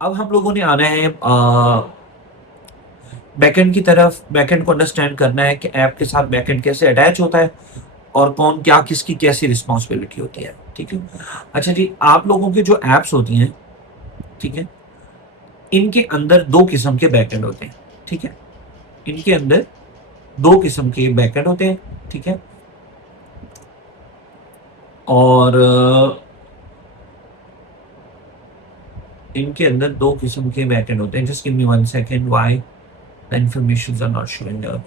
अब हम लोगों ने आना है बैकएंड की तरफ। बैकएंड को अंडरस्टैंड करना है कि ऐप के साथ बैकएंड कैसे अटैच होता है और कौन क्या किसकी कैसी रिस्पॉन्सिबिलिटी होती है। ठीक है। अच्छा जी, आप लोगों की जो एप्स होती हैं, ठीक है, इनके अंदर दो किस्म के बैकएंड होते हैं। ठीक है, इनके अंदर दो किस्म के बैकएंड होते हैं। ठीक है, और इनके अंदर दो किस्म के बैकएंड होते हैं। Just give me 1 second, why the informations are not showing up.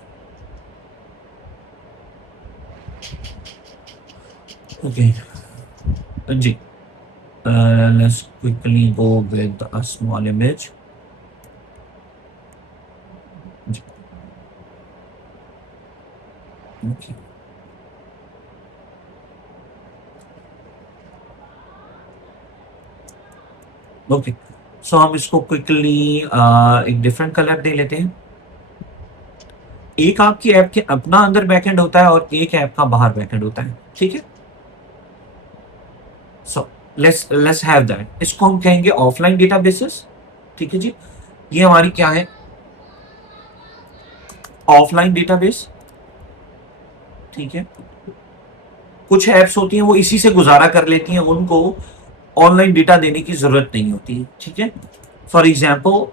Okay जी, let's quickly go with a small image. Okay. Okay, so हम इसको क्विकली एक डिफरेंट कलर दे लेते हैं। एक आपकी ऐप के अपना अंदर बैकएंड होता है और एक ऐप का बाहर बैकएंड होता है। ठीक है, सो लेट्स हैव दैट। इसको हम कहेंगे ऑफलाइन डेटाबेसेस। ठीक है जी, ये हमारी क्या है, ऑफलाइन डेटाबेस। ठीक है, कुछ ऐप्स होती हैं वो इसी से गुजारा कर लेती हैं, उनको ऑनलाइन डेटा देने की जरूरत नहीं होती। ठीक है, फॉर एग्जाम्पल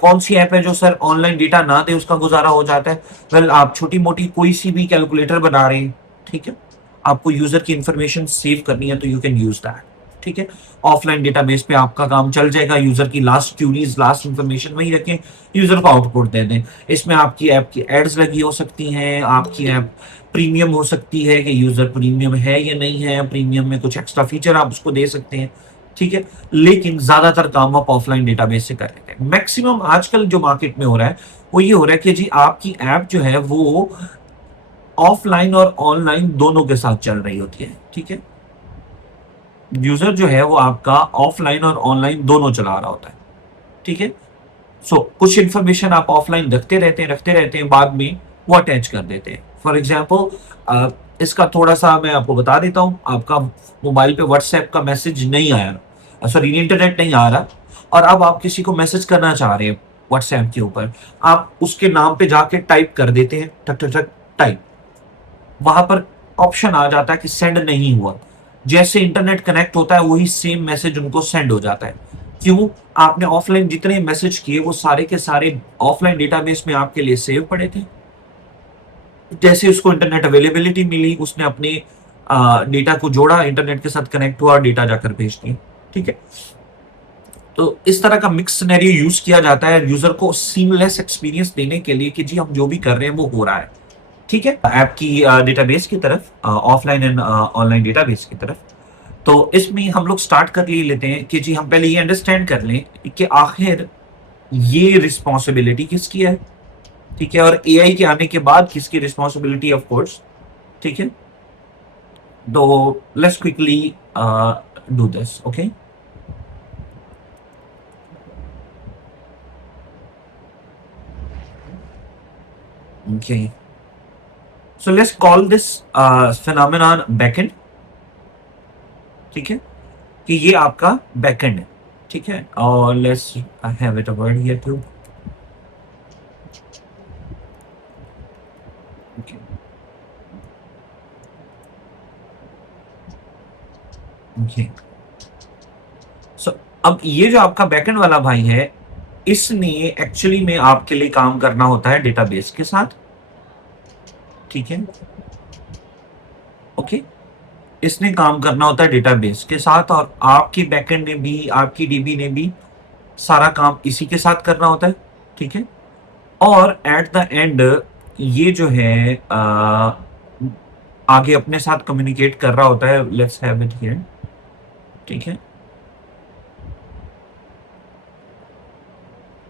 कौन सी ऐप है जो सर ऑनलाइन डेटा ना दे उसका गुजारा हो जाता है। वेल, आप छोटी मोटी कोई सी भी कैलकुलेटर बना रहे हैं, ठीक है, आपको यूजर की इंफॉर्मेशन सेव करनी है तो यू कैन यूज दैट। ठीक है, ऑफलाइन डेटाबेस पे आपका काम चल जाएगा। यूजर की लास्ट क्यूरीज, लास्ट इंफॉर्मेशन वही रखें, यूजर को आउटपुट दे दें। इसमें आपकी ऐप की एड्स लगी हो सकती हैं, आपकी ऐप प्रीमियम हो सकती है कि यूजर प्रीमियम है या नहीं है, प्रीमियम में कुछ एक्स्ट्रा फीचर आप उसको दे सकते हैं। ठीक है, लेकिन ज्यादातर काम आप ऑफलाइन डेटाबेस से कर लेते हैं। मैक्सिमम आजकल जो मार्केट में हो रहा है वो ये हो रहा है कि जी आपकी ऐप जो है वो ऑफलाइन और ऑनलाइन दोनों के साथ चल रही होती है। ठीक है, यूजर जो है वो आपका ऑफलाइन और ऑनलाइन दोनों चला रहा होता है। ठीक है, सो कुछ इंफॉर्मेशन आप ऑफलाइन रखते रहते हैं, बाद में वो अटैच कर देते हैं। फॉर एग्जाम्पल इसका थोड़ा सा मैं आपको बता देता हूँ। आपका मोबाइल पे व्हाट्सएप का मैसेज नहीं आया, सॉरी इंटरनेट नहीं आ रहा, और अब आप किसी को मैसेज करना चाह रहे हैं व्हाट्सएप के ऊपर, आप उसके नाम पे जाके टाइप कर देते हैं, ठक ठक ठक टाइप, वहां पर ऑप्शन आ जाता है कि सेंड नहीं हुआ। जैसे इंटरनेट कनेक्ट होता है वही सेम मैसेज उनको सेंड हो जाता है। क्यों? आपने ऑफलाइन जितने मैसेज किए वो सारे के सारे ऑफलाइन डेटाबेस में आपके लिए सेव पड़े थे। जैसे उसको इंटरनेट अवेलेबिलिटी मिली, उसने अपने डेटा को जोड़ा, इंटरनेट के साथ कनेक्ट हुआ और डेटा जाकर भेज दिया। ठीक है, तो इस तरह का मिक्स सिनेरियो यूज किया जाता है यूजर को सीमलेस एक्सपीरियंस देने के लिए कि जी हम जो भी कर रहे हैं वो हो रहा है। ठीक है, ऐप की डेटाबेस की तरफ, ऑफलाइन एंड ऑनलाइन डेटाबेस की तरफ। तो इसमें हम लोग स्टार्ट कर लेते हैं कि जी हम पहले ये अंडरस्टैंड कर लें कि आखिर ये रिस्पॉन्सिबिलिटी किसकी है। ठीक है, और एआई के आने के बाद किसकी रिस्पॉन्सिबिलिटी, ऑफ कोर्स। ठीक है, तो let's quickly do this. Okay, okay, so let's call this phenomenon backend. ठीक है, कि ये आपका बैकएंड है। ठीक है, और let's have it a word here too. Okay, okay, so अब ये जो आपका बैकएंड वाला भाई है, इसने एक्चुअली में आपके लिए काम करना होता है डेटाबेस के साथ। ठीक है, ओके, इसने काम करना होता है डेटाबेस के साथ, और आपकी बैकएंड ने भी, आपकी डीबी ने भी सारा काम इसी के साथ करना होता है। ठीक है, और एट द एंड ये जो है आगे अपने साथ कम्युनिकेट कर रहा होता है। Let's have it here. ठीक है,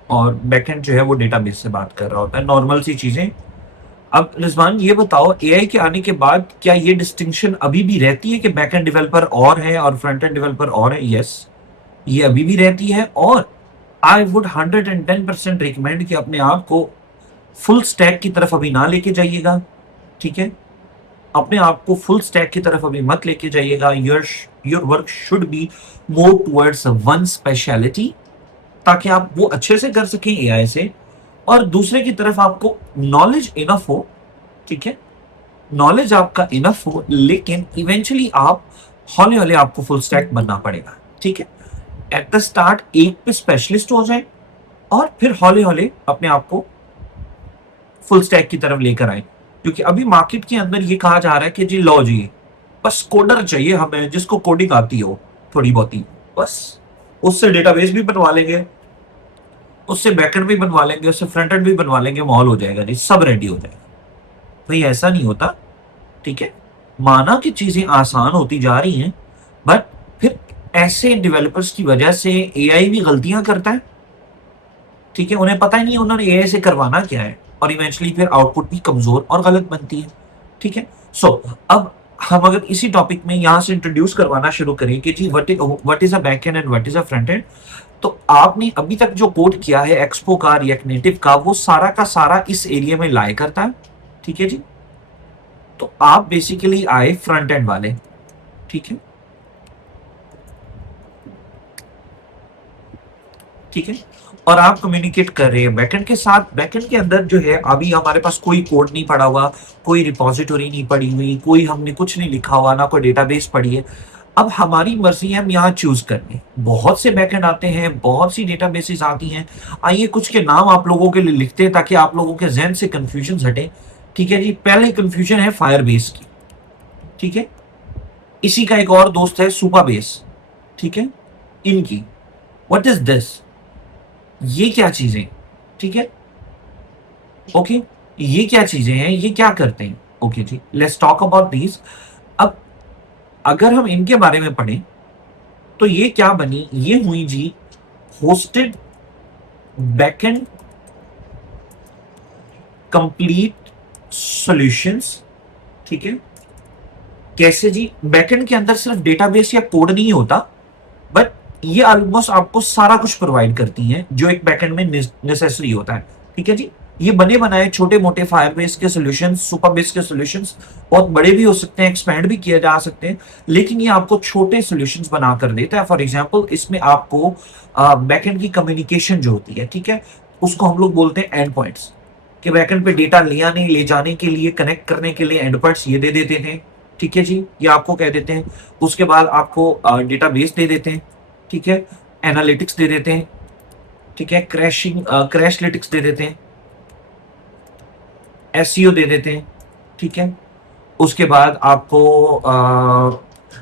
और बैकएंड जो है वो डेटाबेस से बात कर रहा होता है, नॉर्मल सी चीजें। अब रिजवान ये बताओ, एआई के आने के बाद क्या ये डिस्टिंक्शन अभी भी रहती है कि बैकएंड डेवलपर और है और फ्रंट एंड डेवलपर और है? यस, ये अभी भी रहती है, और आई वुड 110% रिकमेंड कि अपने आप को फुल स्टैक की तरफ अभी ना लेके जाइएगा। ठीक है, अपने आप को फुल स्टैक की तरफ अभी मत लेके जाइएगा। Your work should be more towards one speciality. ताकि आप वो अच्छे से कर सकें एआई से, और दूसरे की तरफ आपको नॉलेज इनफ हो, ठीक है, नॉलेज आपका इनफ हो, लेकिन इवेंचुअली आप हौले हौले आपको फुल स्टैक बनना पड़ेगा, ठीक है। एट द स्टार्ट एक पे स्पेशलिस्ट हो जाए और फिर हौले हौले अपने आप को फुल स्टैक की तरफ लेकर आए, क्योंकि अभी मार्केट के अंदर ये कहा जा रहा है कि जी लो जी, बस कोडर चाहिए हमें जिसको कोडिंग आती हो थोड़ी बहुत ही, बस उससे डेटाबेस भी बनवा लेंगे, उससे बैकएंड भी बनवा लेंगे, उससे फ्रंट एंड भी बनवा लेंगे, माहौल हो जाएगा जी, सब रेडी हो जाएगा। भाई ऐसा नहीं होता, ठीक है। माना कि चीजें आसान होती जा रही हैं, बट फिर ऐसे डेवलपर्स की वजह से एआई भी गलतियां करता है, ठीक है। उन्हें पता ही नहीं उन्होंने एआई से करवाना क्या है, और इवेंचुअली फिर आउटपुट भी कमजोर और गलत बनती है, ठीक है। सो अब हम अगर इसी टॉपिक में यहां से इंट्रोड्यूस करवाना शुरू करें कि जी what is a back end what is a front end, तो आपने अभी तक जो कोड किया है एक्सपो का, रिएक्ट नेटिव का, वो सारा का सारा इस एरिया में लाए करता है, ठीक है जी। तो आप बेसिकली आए फ्रंट एंड वाले, ठीक है, ठीक है। और आप कम्युनिकेट कर रहे हैं बैकएंड के साथ। बैकएंड के अंदर जो है अभी हमारे पास कोई कोड नहीं पड़ा हुआ, कोई रिपोजिटोरी नहीं पड़ी हुई, कोई हमने कुछ नहीं लिखा हुआ, ना कोई डेटाबेस पड़ी है। अब हमारी मर्जी है हम यहाँ चूज करने, बहुत से बैकएंड आते हैं, बहुत सी डेटाबेसेस आती हैं। आइए कुछ के नाम आप लोगों के लिए लिखते हैं ताकि आप लोगों के जहन से कंफ्यूजन हटे, ठीक है जी। पहले कंफ्यूजन है फायरबेस की, ठीक है। इसी का एक और दोस्त है सुपाबेस, ठीक है, इनकी। व्हाट इज दिस, ये क्या चीजें, ठीक है, ओके, ये क्या चीजें हैं, ये क्या करते हैं, ओके जी, लेट्स टॉक अबाउट दीज। अब अगर हम इनके बारे में पढ़ें तो ये क्या बनी, ये हुई जी होस्टेड बैकएंड कंप्लीट सॉल्यूशंस, ठीक है। कैसे जी, बैकएंड के अंदर सिर्फ डेटाबेस या कोड नहीं होता, बट ये ऑलमोस्ट आपको सारा कुछ प्रोवाइड करती हैं जो एक बैकएंड में नेसेसरी होता है, ठीक है जी। ये बने बनाए छोटे मोटे फायरबेस के सॉल्यूशंस, सुपरबेस के सॉल्यूशंस बहुत बड़े भी हो सकते हैं, एक्सपैंड भी किए जा सकते हैं, लेकिन ये आपको छोटे सॉल्यूशंस बना कर देता है। फॉर एग्जांपल इसमें आपको बैकएंड की कम्युनिकेशन जो होती है, ठीक है, उसको हम लोग बोलते हैं एंड पॉइंट्स, कि बैकएंड पे डेटा ले आने ले जाने के लिए, कनेक्ट करने के लिए एंड पॉइंट्स ये दे देते हैं, ठीक है जी, ये आपको कह देते हैं। उसके बाद आपको डेटाबेस दे देते हैं, ठीक है, एनालिटिक्स दे देते हैं, ठीक है, क्रैशलिटिक्स दे देते हैं, एसईओ दे देते हैं, ठीक है। उसके बाद आपको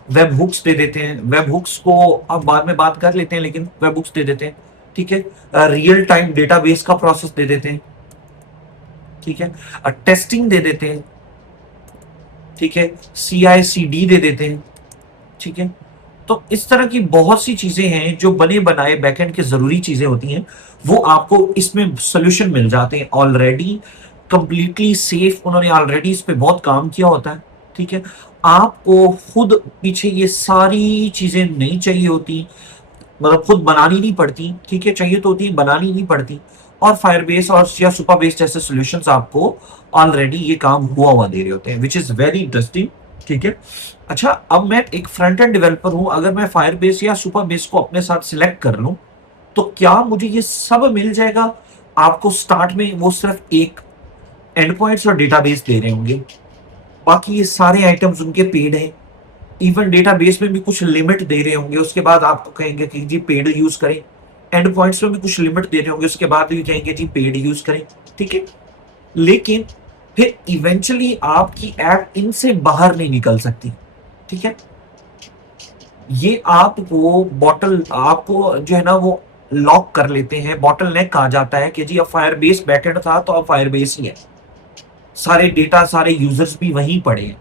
वेब हुक्स दे देते हैं, वेब हुक्स को आप बाद में बात कर लेते हैं, लेकिन वेब हुक्स दे देते हैं, ठीक है। रियल टाइम डेटाबेस का प्रोसेस दे देते हैं, ठीक है। टेस्टिंग दे देते हैं, ठीक है, CI/CD दे देते हैं, ठीक है। तो इस तरह की बहुत सी चीजें हैं जो बने बनाए बैकएंड के जरूरी चीजें होती हैं, वो आपको इसमें सोल्यूशन मिल जाते हैं ऑलरेडी, कंप्लीटली सेफ। उन्होंने ऑलरेडी इस पे बहुत काम किया होता है, ठीक है। आपको खुद पीछे ये सारी चीजें नहीं चाहिए होती, मतलब खुद बनानी नहीं पड़ती, ठीक है, चाहिए तो होती है, बनानी नहीं पड़ती। और फायरबेस और या सुपरबेस जैसे सॉल्यूशंस आपको ऑलरेडी ये काम हुआ दे रहे होते हैं, विच इज वेरी इंटरेस्टिंग, ठीक है। अच्छा, अब मैं एक फ्रंट एंड डेवलपर हूं, अगर मैं फायरबेस या सुपरबेस को अपने साथ सिलेक्ट कर लूं तो क्या मुझे ये सब मिल जाएगा? आपको स्टार्ट में वो सिर्फ एक एंड पॉइंट्स और डेटाबेस दे रहे होंगे, बाकी ये सारे आइटम्स उनके पेड हैं। इवन डेटाबेस में भी कुछ लिमिट दे रहे होंगे, उसके बाद आपको कहेंगे कि जी पेड यूज करें। एंड पॉइंट्स में भी कुछ लिमिट दे रहे होंगे, उसके बाद भी कहेंगे जी पेड यूज करें, ठीक है। लेकिन फिर इवेंचुअली आपकी ऐप इनसे बाहर नहीं निकल सकती, ठीक है। ये आपको आपको जो है ना वो लॉक कर लेते हैं, बॉटल नेक कहा जाता है कि जी अब फायरबेस बैकएंड था तो अब फायरबेस ही है, सारे डेटा सारे यूजर्स भी वहीं पड़े हैं।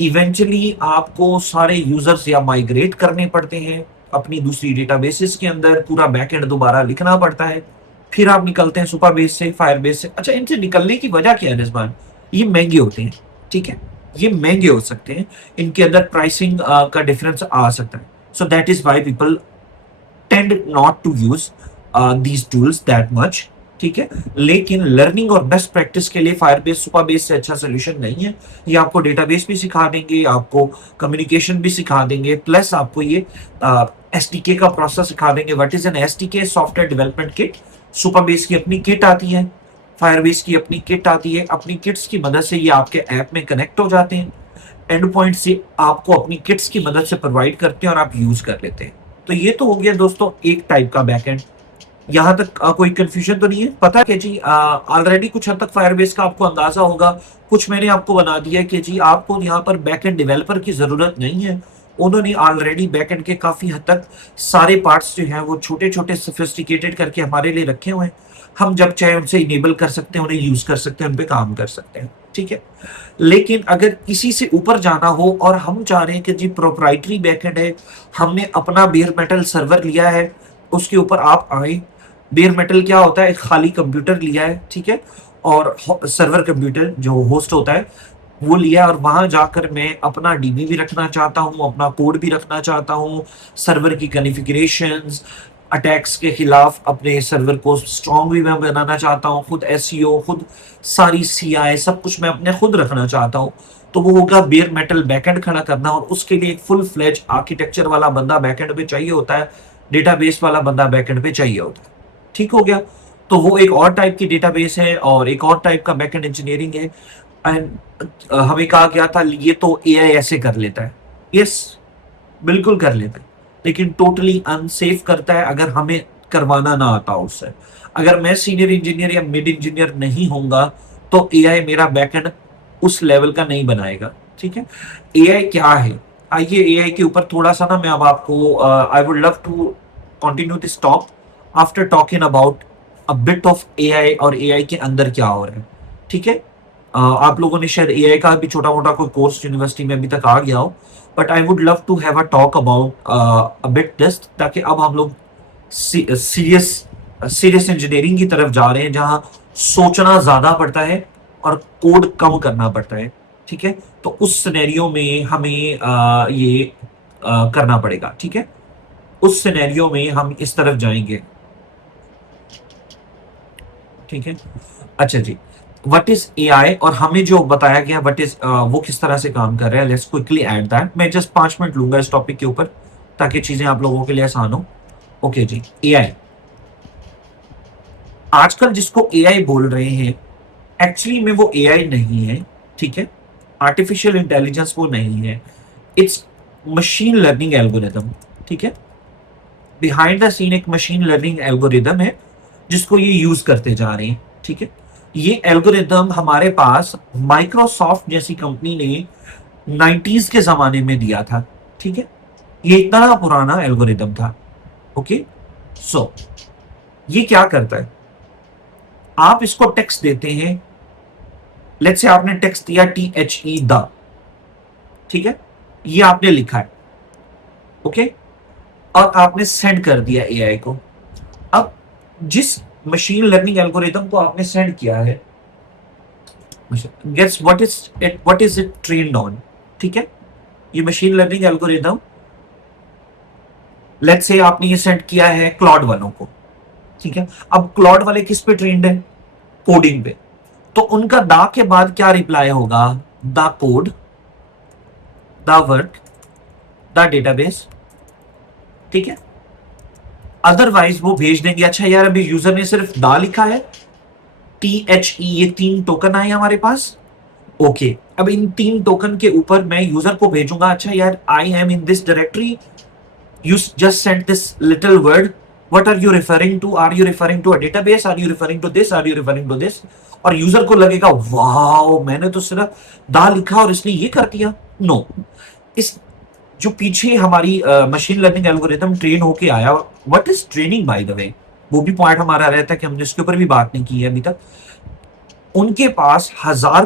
इवेंचुअली आपको सारे यूजर्स या माइग्रेट करने पड़ते हैं अपनी दूसरी डेटाबेसेस के अंदर, पूरा बैकएंड दोबारा लिखना पड़ता है, फिर आप निकलते हैं सुपरबेस से, फायरबेस से। अच्छा, इनसे निकलने की वजह क्या है रिजवान? ये महंगे होते हैं, ठीक है, ये महंगे हो सकते हैं, इनके अंदर प्राइसिंग का डिफरेंस आ सकता है। So that is why people tend not to use these tools that much, ठीक है। लेकिन लर्निंग और बेस्ट प्रैक्टिस के लिए फायरबेस सुपरबेस से अच्छा सोल्यूशन नहीं है। ये आपको डेटाबेस भी सिखा देंगे, आपको कम्युनिकेशन भी सिखा देंगे, प्लस आपको ये एसडीके का प्रोसेस सिखा देंगे। What is an SDK? Software development kit. Supabase की अपनी किट आती है, फायरबेस की अपनी किट आती है। अपनी किट्स की मदद से ये आपके ऐप में कनेक्ट हो जाते हैं, एंड पॉइंट से आपको अपनी किट्स की मदद से प्रोवाइड करते हैं और आप यूज कर लेते हैं। तो ये तो हो गया दोस्तों एक टाइप का बैकएंड। यहाँ तक कोई कंफ्यूजन तो नहीं है? पता है कि जी ऑलरेडी कुछ हद तक फायरबेस का आपको अंदाजा होगा। कुछ मैंने आपको बना दिया कि जी आपको यहाँ पर बैकएंड डेवलपर की जरूरत नहीं है। उन्होंने ऑलरेडी बैकएंड के काफी हद तक सारे पार्ट्स जो हैं वो छोटे छोटे सोफिस्टिकेटेड करके हमारे लिए रखे हुए हैं। हम जब चाहे उनसे इनेबल कर सकते हैं, उन्हें यूज कर सकते हैं, उन पे काम कर सकते हैं, ठीक है। लेकिन अगर इसी से ऊपर जाना हो और हम चाह रहे हैं कि जी प्रोप्राइटरी बैकएंड है, हमने अपना बेयर मेटल सर्वर लिया है, उसके ऊपर आप आए। बेयर मेटल क्या होता है? एक खाली कंप्यूटर लिया है, ठीक है, और सर्वर कंप्यूटर जो होस्ट होता है वो लिया, और वहां जाकर मैं अपना डीबी भी रखना चाहता हूँ, अपना कोड भी रखना चाहता हूँ, सर्वर की कॉन्फ़िगरेशंस, अटैक्स के खिलाफ अपने सर्वर को स्ट्रॉन्ग भी मैं बनाना चाहता हूँ, खुद एसईओ, खुद सारी सीआई सब कुछ मैं अपने खुद रखना चाहता हूँ। तो वो होगा बेयर मेटल बैकएंड खड़ा करना, और उसके लिए एक फुल फ्लेज आर्किटेक्चर वाला बंदा बैकएंड पे चाहिए होता है, डेटाबेस वाला बंदा बैकएंड पे चाहिए होता है। ठीक हो गया? तो वो एक और टाइप की डेटाबेस है और एक और टाइप का बैकएंड इंजीनियरिंग है। एंड हमें कहा गया था ये तो एआई ऐसे कर लेता है। यस, बिल्कुल कर लेता है, लेकिन टोटली अनसेफ करता है अगर हमें करवाना ना आता हो उससे। अगर मैं सीनियर इंजीनियर या मिड इंजीनियर नहीं होऊंगा तो एआई मेरा बैकएंड उस लेवल का नहीं बनाएगा, ठीक है। एआई क्या है? आइए एआई के ऊपर थोड़ा सा ना मैं अब आपको I would love to continue this talk after talking about a bit of AI और एआई के अंदर क्या हो रहा है, ठीक है। आप लोगों ने शायद एआई का भी छोटा मोटा कोई कोर्स यूनिवर्सिटी में अभी तक आ गया हो, but I would love to have a talk about a bit this, ताकि अब हम लोग सीरियस सीरियस इंजीनियरिंग की तरफ जा रहे हैं जहां सोचना ज्यादा पड़ता है और कोड कम करना पड़ता है, ठीक है। तो उस सिनेरियो में हमें ये करना पड़ेगा, ठीक है। उस सिनेरियो में हम इस तरफ जाएंगे, ठीक है। अच्छा जी, व्हाट इज एआई और हमें जो बताया गया व्हाट इज वो किस तरह से काम कर रहा है, लेट्स क्विकली ऐड दैट। मैं जस्ट 5 मिनट लूंगा इस टॉपिक के ऊपर ताकि चीजें आप लोगों के लिए आसान हो। ओके जी, एआई आजकल जिसको एआई बोल रहे हैं एक्चुअली में वो एआई नहीं है, ठीक है। आर्टिफिशियल इंटेलिजेंस वो नहीं है, इट्स मशीन लर्निंग एल्गोरिदम, ठीक है। बिहाइंड द सीन एक मशीन लर्निंग एल्गोरिदम है जिसको ये यूज करते जा रहे हैं, ठीक है। ये एल्गोरिदम हमारे पास माइक्रोसॉफ्ट जैसी कंपनी ने 90s के जमाने में दिया था, ठीक है। ये इतना पुराना एल्गोरिदम था। ओके, सो ये क्या करता है? आप इसको टेक्स्ट देते हैं, लेट्स से आपने टेक्स्ट दिया THE, ठीक है, ये आपने लिखा है, ओके, और आपने सेंड कर दिया एआई को। अब जिस मशीन लर्निंग एल्गोरिदम को आपने सेंड किया है, gets what is it trained on, ठीक है। ये machine learning algorithm let's say आपने ये सेंड किया है क्लॉड वालों को, ठीक है। अब क्लॉड वाले किस पे ट्रेंड है? कोडिंग पे। तो उनका दा के बाद क्या रिप्लाई होगा? The code, the work, the database, ठीक है। अदरवाइज वो भेज देंगे अच्छा यार अभी यूजर ने सिर्फ दा लिखा है, THE, ये 3 टोकन आए हमारे पास, ओके। अब इन 3 टोकन के ऊपर मैं यूजर को भेजूंगा अच्छा यार I am in this directory, you just sent this little word, what are you referring to? Are you referring to a database? Are you referring to this? Are you referring to this? और user को लगेगा wow मैंने तो सिर्फ दा लिखा और इसने ये कर दिया। नो, इस जो पीछे हमारी मशीन लर्निंग एल्गोरिथम ट्रेन होके आया, what is training by the way, वो भी पॉइंट हमारा रहता है कि हमने इसके ऊपर भी बात नहीं की है अभी तक। उनके पास 1000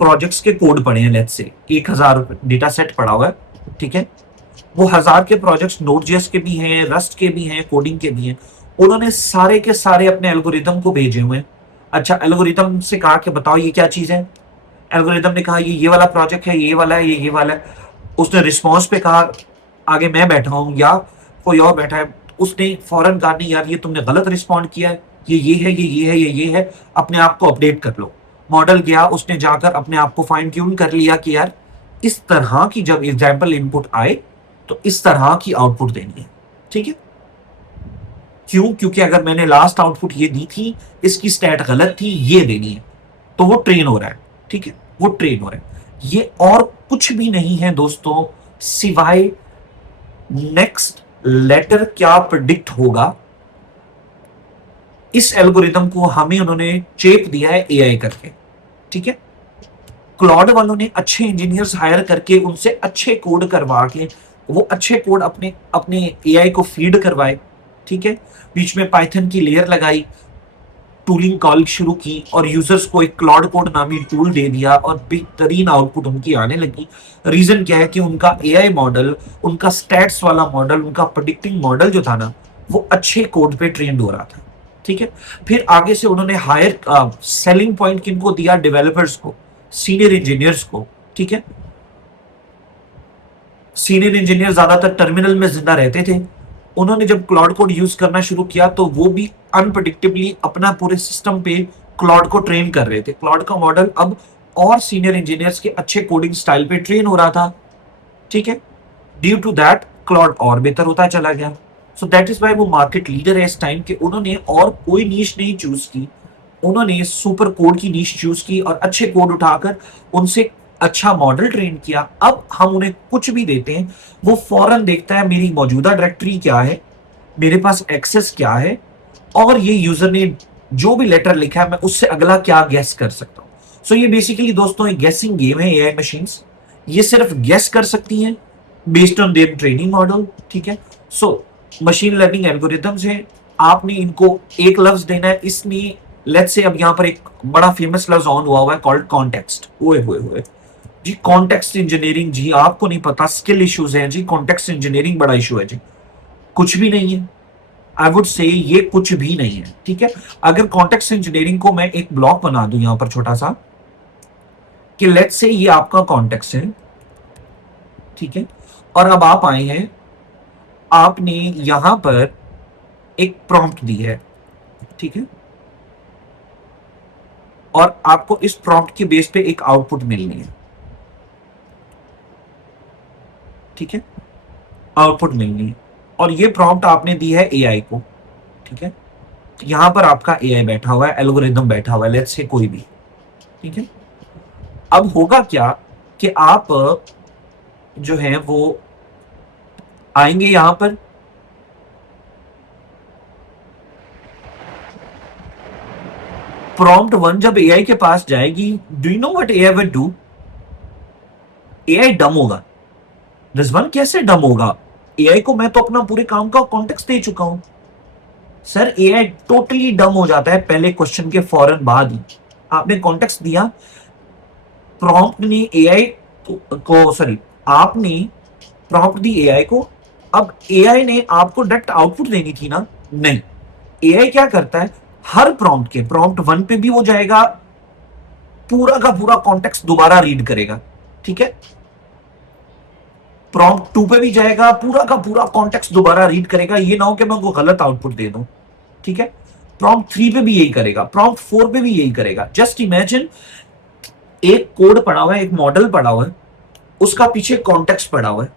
प्रोजेक्ट्स के कोड पड़े हैं, लेट्स से 1000 डेटा सेट पड़ा हुआ है, ठीक है। वो 1000 के प्रोजेक्ट्स नोड.जेएस के भी हैं, रस्ट के भी हैं, कोडिंग के भी हैं। उन्होंने सारे के सारे अपने एल्गोरिदम को भेजे हुए हैं। अच्छा, एल्गोरिदम से कहा कि बताओ ये क्या चीज है? एल्गोरिदम ने कहा ये वाला प्रोजेक्ट है, ये वाला है, ये वाला है। उसने रिस्पॉन्स पे कहा आगे मैं बैठा हूं या कोई और बैठा है, उसने फौरन कहा नहीं यार ये तुमने गलत रिस्पॉन्ड किया है, ये है, ये है, ये है, अपने आप को अपडेट कर लो। मॉडल गया, उसने जाकर अपने आप को फाइन ट्यून कर लिया कि यार इस तरह की जब एग्जाम्पल इनपुट आए तो इस तरह की आउटपुट देनी है, ठीक है, क्यों? क्योंकि अगर मैंने लास्ट आउटपुट ये दी थी, इसकी स्टैट गलत थी, ये देनी है, तो वो ट्रेन हो रहा है। ठीक है, वो ट्रेन हो रहा है। ये और कुछ भी नहीं है दोस्तों, सिवाय नेक्स्ट लेटर क्या प्रिडिक्ट होगा, इस एल्गोरिदम को हमें उन्होंने चेप दिया है एआई करके। ठीक है, क्लॉड वालों ने अच्छे इंजीनियर्स हायर करके उनसे अच्छे कोड करवा के वो अच्छे कोड अपने अपने एआई को फीड करवाए। ठीक है, बीच में पाइथन की लेयर लगाई, टूलिंग कॉल शुरू की और यूजर्स को एक क्लॉड कोड नामी टूल दे दिया और बेहतरीन आउटपुट उनकी आने लगी। रीजन क्या है कि उनका एआई मॉडल, उनका स्टैट्स वाला मॉडल, उनका प्रेडिक्टिंग मॉडल जो था ना, वो अच्छे कोड पे ट्रेंड हो रहा था। ठीक है, फिर आगे से उन्होंने हायर सेलिंग पॉइंट किनको दिया? डेवलपर्स को, सीनियर इंजीनियर्स को। ठीक है, सीनियर इंजीनियर ज्यादातर टर्मिनल में जिंदा रहते थे। उन्होंने जब क्लाउड कोड यूज करना शुरू किया तो वो भी अनप्रडिक्टेबली अपना पूरे सिस्टम पे क्लाउड को ट्रेन कर रहे थे। क्लाउड का मॉडल अब और सीनियर इंजीनियर्स के अच्छे कोडिंग स्टाइल पे ट्रेन हो रहा था। ठीक है, ड्यू टू दैट क्लाउड और बेहतर होता चला गया। सो दैट इज वाई वो मार्केट लीडर है इस टाइम के। उन्होंने और कोई नीश नहीं चूज की, उन्होंने सुपर कोड की नीश चूज की और अच्छे कोड उठाकर उनसे अच्छा मॉडल ट्रेन किया। अब हम उन्हें कुछ भी देते हैं, वो फौरन देखता है मेरी मौजूदा डायरेक्टरी क्या है, मेरे पास एक्सेस क्या है, और ये यूजर ने जो भी लेटर लिखा है मैं उससे अगला क्या गेस कर सकता हूं। सो ये बेसिकली दोस्तों एक गेसिंग गेम है। एआई मशीन्स ये सिर्फ गेस कर सकती हैं based on their training model. ठीक है, सो मशीन लर्निंग एल्गोरिथम्स है, आपने इनको एक लफ्ज देना है। इसमें लेट्स से अब यहां पर एक बड़ा फेमस लफ्ज ऑन हुआ है कॉल्ड कॉन्टेक्स्ट। ओए होए होए जी, कॉन्टेक्स्ट इंजीनियरिंग जी, आपको नहीं पता, स्किल इश्यूज हैं जी, कॉन्टेक्स्ट इंजीनियरिंग बड़ा इशू है जी। कुछ भी नहीं है, आई वुड से ये कुछ भी नहीं है। ठीक है, अगर कॉन्टेक्स्ट इंजीनियरिंग को मैं एक ब्लॉक बना दूं यहां पर छोटा सा, कि लेट्स से ये आपका कॉन्टेक्स्ट है। ठीक है, और अब आप आए हैं, आपने यहां पर एक प्रॉम्प्ट दी है। ठीक है, और आपको इस प्रॉम्प्ट के बेस पे एक आउटपुट मिलनी है। ठीक है, आउटपुट मिलनी है, और ये प्रॉम्प्ट आपने दी है एआई को। ठीक है, यहां पर आपका एआई बैठा हुआ है, एल्गोरिदम बैठा हुआ है, लेट्स से कोई भी। ठीक है, अब होगा क्या कि आप जो है वो आएंगे यहां पर, प्रॉम्प्ट वन जब एआई के पास जाएगी, do you know what AI will do? AI डम होगा। रिजवान कैसे डम होगा? एआई को मैं तो अपना पूरे काम का कॉन्टेक्स्ट दे चुका हूं। सर एआई टोटली डम हो जाता है पहले क्वेश्चन के फौरन बाद ही। आपने कॉन्टेक्स्ट दिया, प्रॉम्प्ट ने एआई को सॉरी आपने प्रॉम्प्ट दी एआई को, अब एआई ने आपको डायरेक्ट आउटपुट देनी थी ना? नहीं, एआई क्या करता है, हर प्रॉम्प्ट के प्रॉम्प्ट वन पे भी वो जाएगा, पूरा का पूरा कॉन्टेक्स्ट दोबारा रीड करेगा। ठीक है, प्रॉम्प्ट टू पे भी जाएगा, पूरा का पूरा कॉन्टेक्स्ट दोबारा रीड करेगा, ये ना हो कि मैं उनको गलत आउटपुट दे दूं। ठीक है, प्रॉम्प्ट थ्री पे भी यही करेगा, प्रॉम्प्ट फोर पे भी यही करेगा। जस्ट इमेजिन एक कोड पड़ा हुआ है, एक मॉडल पड़ा हुआ है, उसका पीछे कॉन्टेक्स्ट पड़ा हुआ है।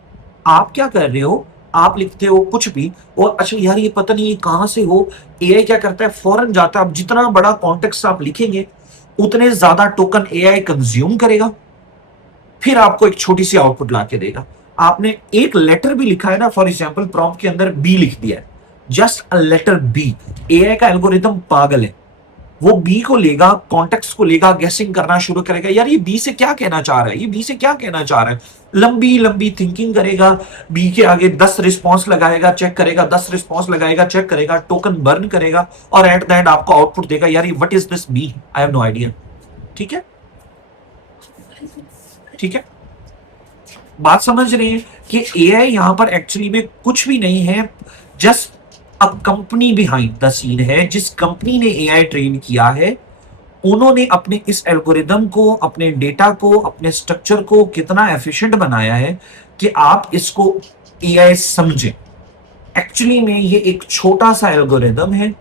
आप क्या कर रहे हो, आप लिखते हो कुछ भी, और अच्छा यार ये पता नहीं ये कहां से हो, एआई क्या करता है, फौरन जाता है। अब जितना बड़ा कॉन्टेक्स्ट आप लिखेंगे उतने ज्यादा टोकन एआई कंज्यूम करेगा, फिर आपको एक छोटी सी आउटपुट ला के देगा। आपने एक लेटर भी लिखा है ना, फॉर एग्जाम्पल प्रॉम्प्ट के अंदर बी लिख दिया है, just a letter B, AI का एल्गोरिथम पागल है, वो बी को लेगा, कॉन्टेक्स्ट को लेगा, गेसिंग करना शुरू करेगा, यार ये बी से क्या कहना चाह रहा है, ये बी से क्या कहना चाह रहा है, लंबी लंबी थिंकिंग करेगा, बी के आगे 10 रिस्पॉन्स लगाएगा, चेक करेगा, 10 रिस्पॉन्स लगाएगा, चेक करेगा, टोकन बर्न करेगा, और एट द एंड आपको आउटपुट देगा, यार ये what is this be, I have no idea. ठीक है, ठीक है, बात समझ रहे हैं कि एआई यहां पर एक्चुअली में कुछ भी नहीं है, just a company behind the scene है। जिस कंपनी ने एआई ट्रेन किया है, उन्होंने अपने इस एल्गोरिदम को, अपने डेटा को, अपने स्ट्रक्चर को कितना एफिशिएंट बनाया है कि आप इसको एआई समझें। एक्चुअली में ये एक छोटा सा एल्गोरिदम है,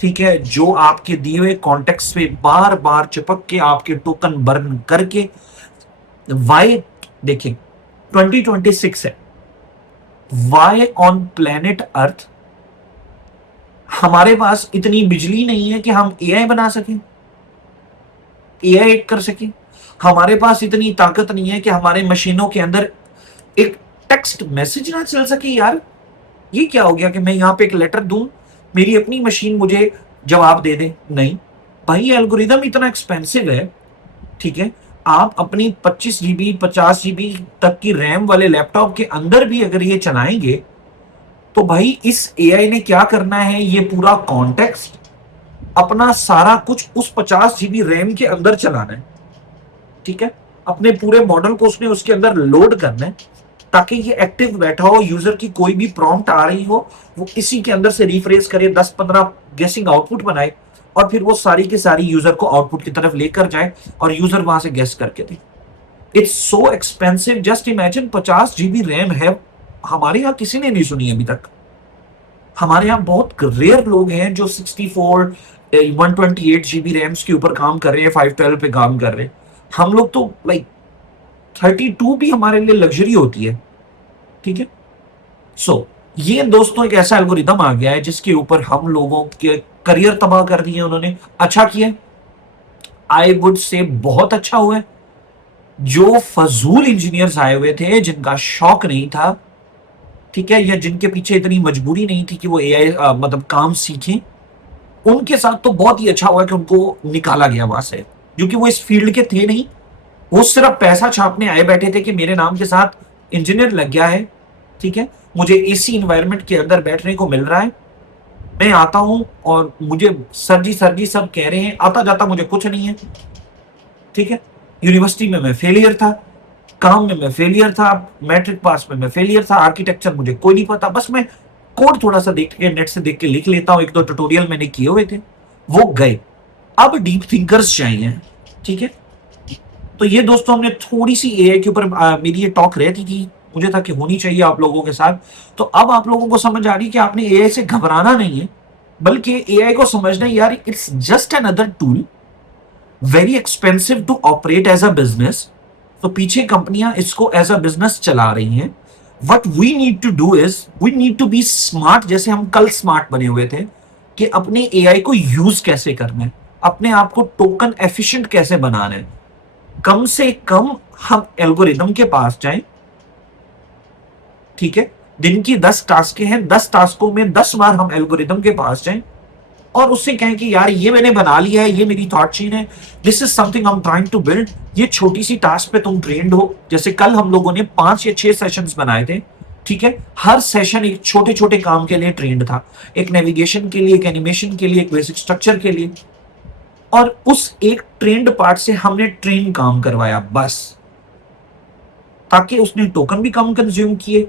ठीक है, जो आपके दिए हुए कॉन्टेक्स्ट पे बार बार चिपक के आपके टोकन बर्न करके, वाई देखिए 2026 है, वाई ऑन प्लेनेट अर्थ हमारे पास इतनी बिजली नहीं है कि हम एआई बना सकें, एआई कर सकें? हमारे पास इतनी ताकत नहीं है कि हमारे मशीनों के अंदर एक टेक्स्ट मैसेज ना चल सके? यार ये क्या हो गया कि मैं यहां पे एक लेटर दूं, मेरी अपनी मशीन मुझे जवाब दे दे? नहीं भाई, एल्गोरिदम इतना एक्सपेंसिव है, ठीक है? आप अपनी 25 GB 50 GB तक की रैम वाले लैपटॉप के अंदर भी अगर ये चलाएंगे तो भाई इस एआई ने क्या करना है, ये पूरा कॉन्टेक्स्ट अपना सारा कुछ उस 50 GB रैम के अंदर चलाना है, ठीक है? अपने पूरे मॉडल को उसने उसके अंदर लोड करना है ताकि ये एक्टिव बैठा हो, यूजर की कोई भी प्रॉम्प्ट आ रही हो वो इसी के अंदर से रिफ्रेश करे, 10-15 गेसिंग आउटपुट बनाए और फिर वो सारी की सारी यूजर को आउटपुट की तरफ लेकर जाए और यूजर वहां से गेस करके दे। It's so expensive, just imagine 50 GB RAM है। हमारे यहाँ किसी ने नहीं सुनी अभी तक। हमारे यहाँ बहुत रेयर लोग हैं जो 64 128 GB रैम्स के ऊपर काम कर रहे हैं, 512 पे काम कर रहे हैं। हम लोग तो लाइक 32 भी हमारे लिए लग्जरी होती है, ठीक है? सो ये दोस्तों एक ऐसा एल्गोरिदम आ गया है जिसके ऊपर हम लोगों के करियर तबाह कर दिए उन्होंने। अच्छा किया, आई वुड से बहुत अच्छा हुआ है। जो फजूल इंजीनियर्स आए हुए थे, जिनका शौक नहीं था, ठीक है, या जिनके पीछे इतनी मजबूरी नहीं थी कि वो एआई मतलब काम सीखें, उनके साथ तो बहुत ही अच्छा हुआ कि उनको निकाला गया वहां से, क्योंकि वो इस फील्ड के थे नहीं। वो सिर्फ पैसा छापने आए बैठे थे कि मेरे नाम के साथ इंजीनियर लग गया है, ठीक है, मुझे एसी इन्वायरमेंट के अंदर बैठने को मिल रहा है, मैं आता हूं और मुझे सर जी सब कह रहे हैं, आता जाता मुझे कुछ नहीं है, ठीक है? यूनिवर्सिटी में मैं फेलियर था, काम में मैं फेलियर था, मैट्रिक पास में मैं फेलियर था, आर्किटेक्चर मुझे कोई नहीं पता, बस मैं कोड थोड़ा सा देख के नेट से देख के लिख लेता हूं, एक दो ट्यूटोरियल मैंने किए हुए थे, वो गए। अब डीप थिंकर्स चाहिए, ठीक है? तो ये दोस्तों हमने थोड़ी सी एआई के ऊपर मेरी ये टॉक रहती थी, मुझे था कि होनी चाहिए आप लोगों के साथ। तो अब आप लोगों को समझ आ रही है कि आपने एआई से घबराना नहीं है, बल्कि एआई को समझना है यार it's just another tool, very expensive to operate as a business. तो पीछे कंपनियां इसको एज अ बिजनेस चला रही हैं। What we need to do is we need to be smart, जैसे हम कल स्मार्ट बने हुए थे कि अपने एआई को यूज कैसे करना है, अपने आप को टोकन एफिशिएंट कैसे बनाना है। कम से कम हम एल्गोरिदम के पास जाएं, ठीक है? दिन की 10 टास्कें हैं, 10 टास्कों में 10 बार हम एल्गोरिदम के पास जाएं और उससे कहें कि यार ये मैंने बना लिया है, ये मेरी थॉट चेन है, this is something I am trying to build, ये छोटी सी टास्क पे तुम ट्रेंड हो। जैसे कल हम लोगों ने 5 या 6 सेशंस बनाए थे, ठीक है? हर सेशन एक छोटे छोटे काम के लिए ट्रेंड था, एक नेविगेशन के लिए, एक एनिमेशन के लिए, एक बेसिक स्ट्रक्चर के लिए, और उस एक ट्रेंड पार्ट से हमने ट्रेन काम करवाया बस, ताकि उसने टोकन भी कम कंज्यूम किए।